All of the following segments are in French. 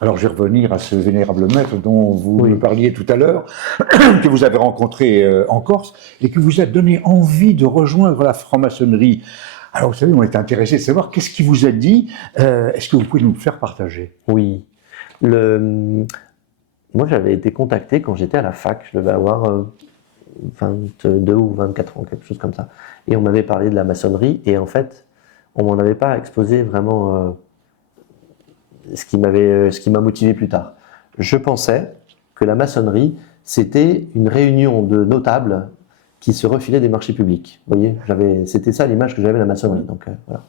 Alors, je vais revenir à ce vénérable maître dont vous Oui, me parliez tout à l'heure, que vous avez rencontré en Corse et qui vous a donné envie de rejoindre la franc-maçonnerie. Alors, vous savez, on est intéressé de savoir qu'est-ce qui vous a dit. Est-ce que vous pouvez nous le faire partager? oui. Le, Moi, j'avais été contacté quand j'étais à la fac. Je devais avoir 22 ou 24 ans, quelque chose comme ça. Et on m'avait parlé de la maçonnerie. Et en fait, on m'en avait pas exposé vraiment ce qui m'a motivé plus tard. Je pensais que la maçonnerie, c'était une réunion de notables qui se refilaient des marchés publics. Vous voyez, c'était ça l'image que j'avais de la maçonnerie. Donc voilà.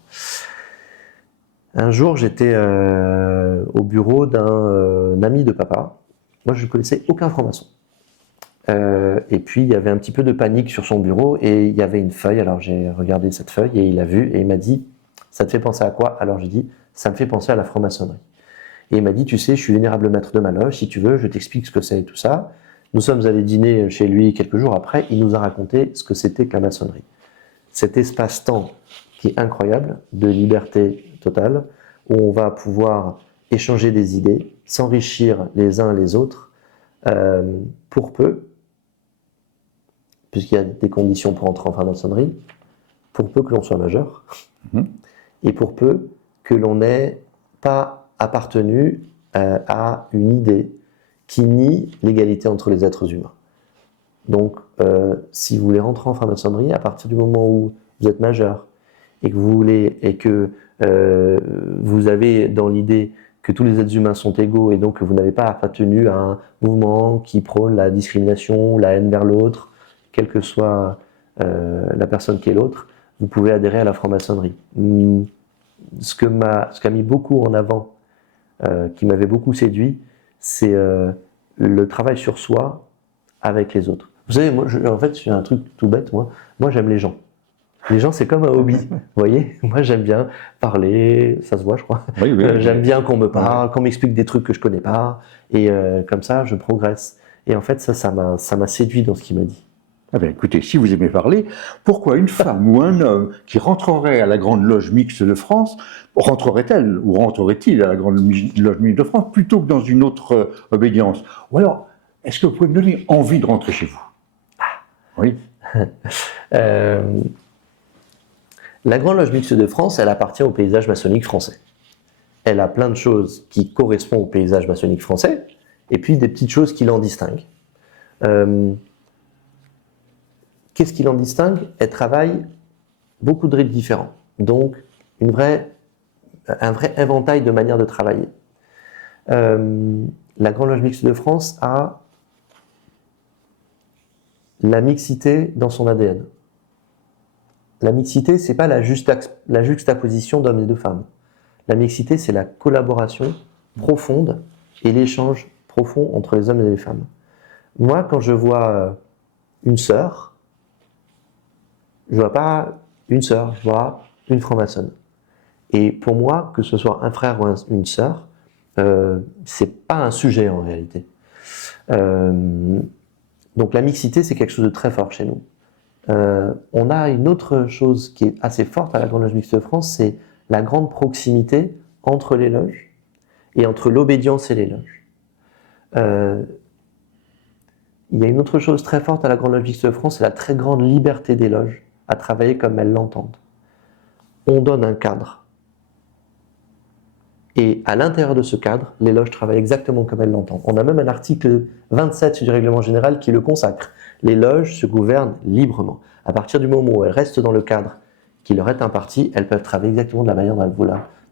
Un jour, j'étais au bureau d'un ami de papa. Moi, je ne connaissais aucun franc-maçon. Et puis, il y avait un petit peu de panique sur son bureau et il y avait une feuille. Alors, j'ai regardé cette feuille et il a vu et il m'a dit « Ça te fait penser à quoi ?» Alors, j'ai dit « Ça me fait penser à la franc-maçonnerie. » Et il m'a dit « Tu sais, je suis vénérable maître de ma loge. Si tu veux, je t'explique ce que c'est et tout ça. » Nous sommes allés dîner chez lui quelques jours après. Il nous a raconté ce que c'était que la maçonnerie. Cet espace-temps qui est incroyable, de liberté totale, où on va pouvoir échanger des idées, s'enrichir les uns les autres, pour peu, puisqu'il y a des conditions pour entrer en franc-maçonnerie, pour peu que l'on soit majeur, et pour peu que l'on n'ait pas appartenu à une idée qui nie l'égalité entre les êtres humains. Donc, si vous voulez rentrer en franc-maçonnerie, à partir du moment où vous êtes majeur et que vous avez dans l'idée que tous les êtres humains sont égaux et donc que vous n'avez pas appartenu à un mouvement qui prône la discrimination, la haine vers l'autre, quelle que soit la personne qui est l'autre, vous pouvez adhérer à la franc-maçonnerie. Ce qu'a mis beaucoup en avant, qui m'avait beaucoup séduit, c'est le travail sur soi avec les autres. Vous savez, moi, en fait, c'est un truc tout bête, moi j'aime les gens. Les gens, c'est comme un hobby, vous voyez. Moi, j'aime bien parler, ça se voit, je crois. Oui, oui, oui. J'aime bien qu'on me parle, qu'on m'explique des trucs que je connais pas, et comme ça, je progresse. Et en fait, ça m'a séduit dans ce qu'il m'a dit. Ah ben, écoutez, si vous aimez parler, pourquoi une femme ou un homme qui rentrerait à la Grande Loge Mixte de France, rentrerait-elle ou rentrerait-il à la Grande Loge Mixte de France plutôt que dans une autre obédience? Ou alors, est-ce que vous pouvez me donner envie de rentrer chez vous? Oui. La Grande Loge Mixte de France, elle appartient au paysage maçonnique français. Elle a plein de choses qui correspondent au paysage maçonnique français, et puis des petites choses qui l'en distinguent. Qu'est-ce qui l'en distingue? Elle travaille beaucoup de rites différents, donc un vrai éventail de manières de travailler. La Grande Loge Mixte de France a la mixité dans son ADN. La mixité, c'est pas la juxtaposition d'hommes et de femmes. La mixité, c'est la collaboration profonde et l'échange profond entre les hommes et les femmes. Moi, quand je vois une sœur, je vois pas une sœur, je vois une franc-maçonne. Et pour moi, que ce soit un frère ou une sœur, c'est pas un sujet en réalité. Donc la mixité, c'est quelque chose de très fort chez nous. On a une autre chose qui est assez forte à la Grande Loge Mixte de France, c'est la grande proximité entre les loges et entre l'obédience et les loges. Il y a une autre chose très forte à la Grande Loge Mixte de France, c'est la très grande liberté des loges à travailler comme elles l'entendent. On donne un cadre. Et à l'intérieur de ce cadre, les loges travaillent exactement comme elles l'entendent. On a même un article 27 du règlement général qui le consacre. Les loges se gouvernent librement. À partir du moment où elles restent dans le cadre qui leur est imparti, elles peuvent travailler exactement de la manière dont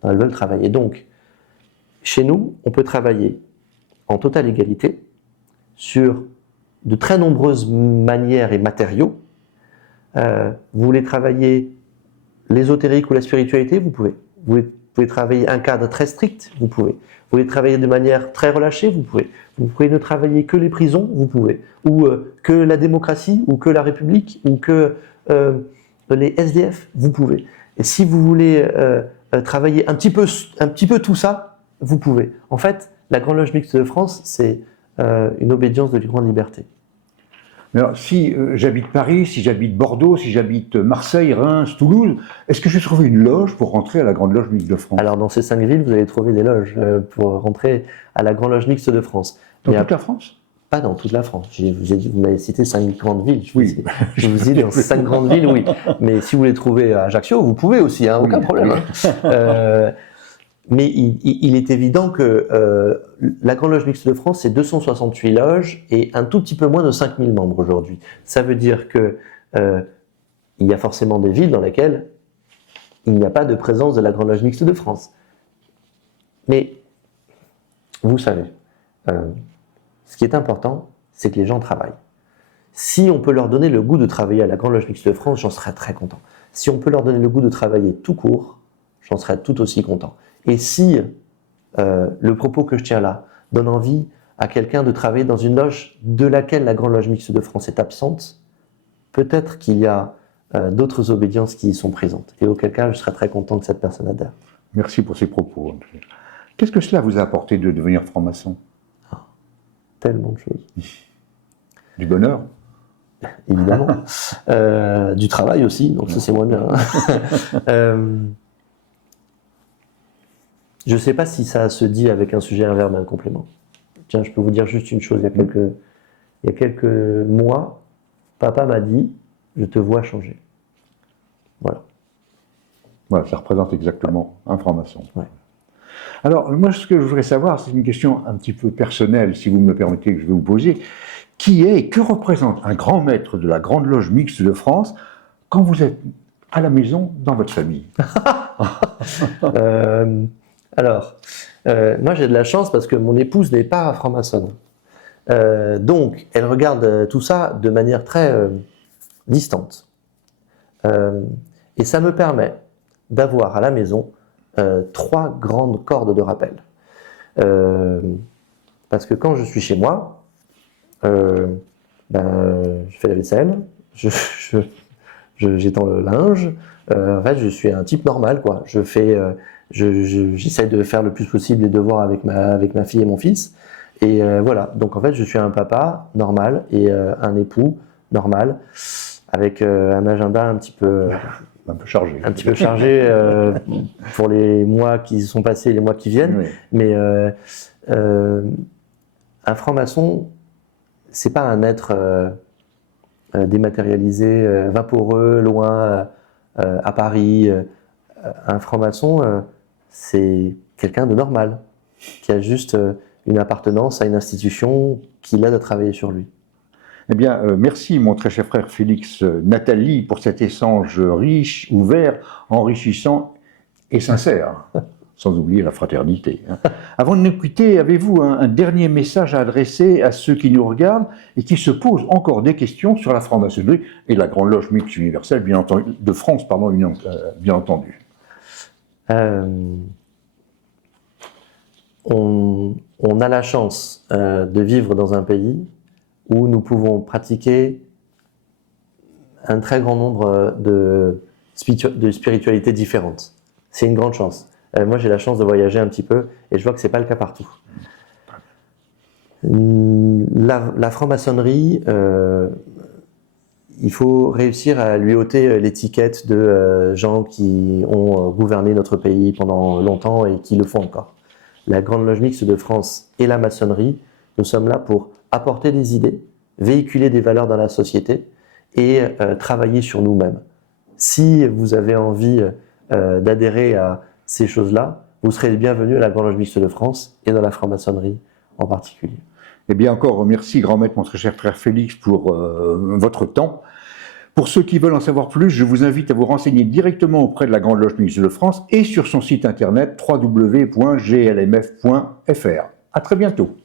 elles veulent travailler. Donc, chez nous, on peut travailler en totale égalité sur de très nombreuses manières et matériaux. Vous voulez travailler l'ésotérique ou la spiritualité, vous pouvez. Vous pouvez travailler un cadre très strict, vous pouvez. Vous voulez travailler de manière très relâchée, vous pouvez. Vous pouvez ne travailler que les prisons, vous pouvez. Ou que la démocratie, ou que la République, ou que les SDF, vous pouvez. Et si vous voulez travailler un petit peu tout ça, vous pouvez. En fait, la Grande Loge Mixte de France, c'est une obédience de grande liberté. Alors, si j'habite Paris, si j'habite Bordeaux, si j'habite Marseille, Reims, Toulouse, est-ce que je vais trouver une loge pour rentrer à la Grande Loge Mixte de France? Alors, dans ces 5 villes, vous allez trouver des loges pour rentrer à la Grande Loge Mixte de France. Dans toute la France? Pas dans toute la France. Vous m'avez cité 5 grandes villes. Oui. Je vous dis dans 5 grandes villes, oui. Mais si vous voulez trouver à Ajaccio, vous pouvez aussi, hein, aucun problème. Mais il est évident que la Grande Loge Mixte de France, c'est 268 loges et un tout petit peu moins de 5000 membres aujourd'hui. Ça veut dire que il y a forcément des villes dans lesquelles il n'y a pas de présence de la Grande Loge Mixte de France. Mais vous savez, ce qui est important, c'est que les gens travaillent. Si on peut leur donner le goût de travailler à la Grande Loge Mixte de France, j'en serais très content. Si on peut leur donner le goût de travailler tout court, j'en serais tout aussi content. Et si le propos que je tiens là donne envie à quelqu'un de travailler dans une loge de laquelle la Grande Loge Mixte de France est absente, peut-être qu'il y a d'autres obédiences qui y sont présentes. Et auquel cas, je serais très content que cette personne adhère. Merci pour ces propos. Qu'est-ce que cela vous a apporté de devenir franc-maçon? Tellement de choses. Du bonheur? Évidemment. Du travail aussi, donc ça c'est moins bien. Je ne sais pas si ça se dit avec un sujet, un verbe, un complément. Tiens, je peux vous dire juste une chose. Il y a quelques mois, papa m'a dit « Je te vois changer ». Voilà. Voilà, ça représente exactement un franc-maçon. Ouais. Alors, moi, ce que je voudrais savoir, c'est une question un petit peu personnelle, si vous me le permettez, que je vais vous poser. Qui est et que représente un grand maître de la Grande Loge Mixte de France quand vous êtes à la maison dans votre famille? Alors, moi j'ai de la chance parce que mon épouse n'est pas franc-maçonne. Donc, elle regarde tout ça de manière très distante. Et ça me permet d'avoir à la maison 3 grandes cordes de rappel. Parce que quand je suis chez moi, je fais la vaisselle, j'étends le linge. En fait, je suis un type normal, quoi. J'essaie de faire le plus possible les devoirs avec ma fille et mon fils. Et voilà. Donc en fait, je suis un papa normal et un époux normal, avec un agenda un petit peu chargé. Un petit peu chargé pour les mois qui sont passés et les mois qui viennent. Oui. Mais un franc-maçon, c'est pas un être dématérialisé, vaporeux, loin, à Paris. Un franc-maçon, c'est quelqu'un de normal, qui a juste une appartenance à une institution qui l'aide à travailler sur lui. Eh bien, merci mon très cher frère Félix Nathalie pour cet échange riche, ouvert, enrichissant et sincère, sans oublier la fraternité. Avant de nous quitter, avez-vous un dernier message à adresser à ceux qui nous regardent et qui se posent encore des questions sur la franc-maçonnerie et la Grande Loge Mixte Universelle, bien entendu, de France, pardon, bien entendu. On a la chance de vivre dans un pays où nous pouvons pratiquer un très grand nombre de spiritualités différentes. C'est une grande chance. Moi, j'ai la chance de voyager un petit peu et je vois que c'est pas le cas partout. La franc-maçonnerie, il faut réussir à lui ôter l'étiquette de gens qui ont gouverné notre pays pendant longtemps et qui le font encore. La Grande Loge Mixte de France et la maçonnerie, nous sommes là pour apporter des idées, véhiculer des valeurs dans la société et travailler sur nous-mêmes. Si vous avez envie d'adhérer à ces choses-là, vous serez le bienvenu à la Grande Loge Mixte de France et dans la franc-maçonnerie en particulier. Eh bien encore, merci grand maître, mon très cher frère Félix, pour votre temps. Pour ceux qui veulent en savoir plus, je vous invite à vous renseigner directement auprès de la Grande Loge Mixte de France et sur son site internet www.glmf.fr. À très bientôt.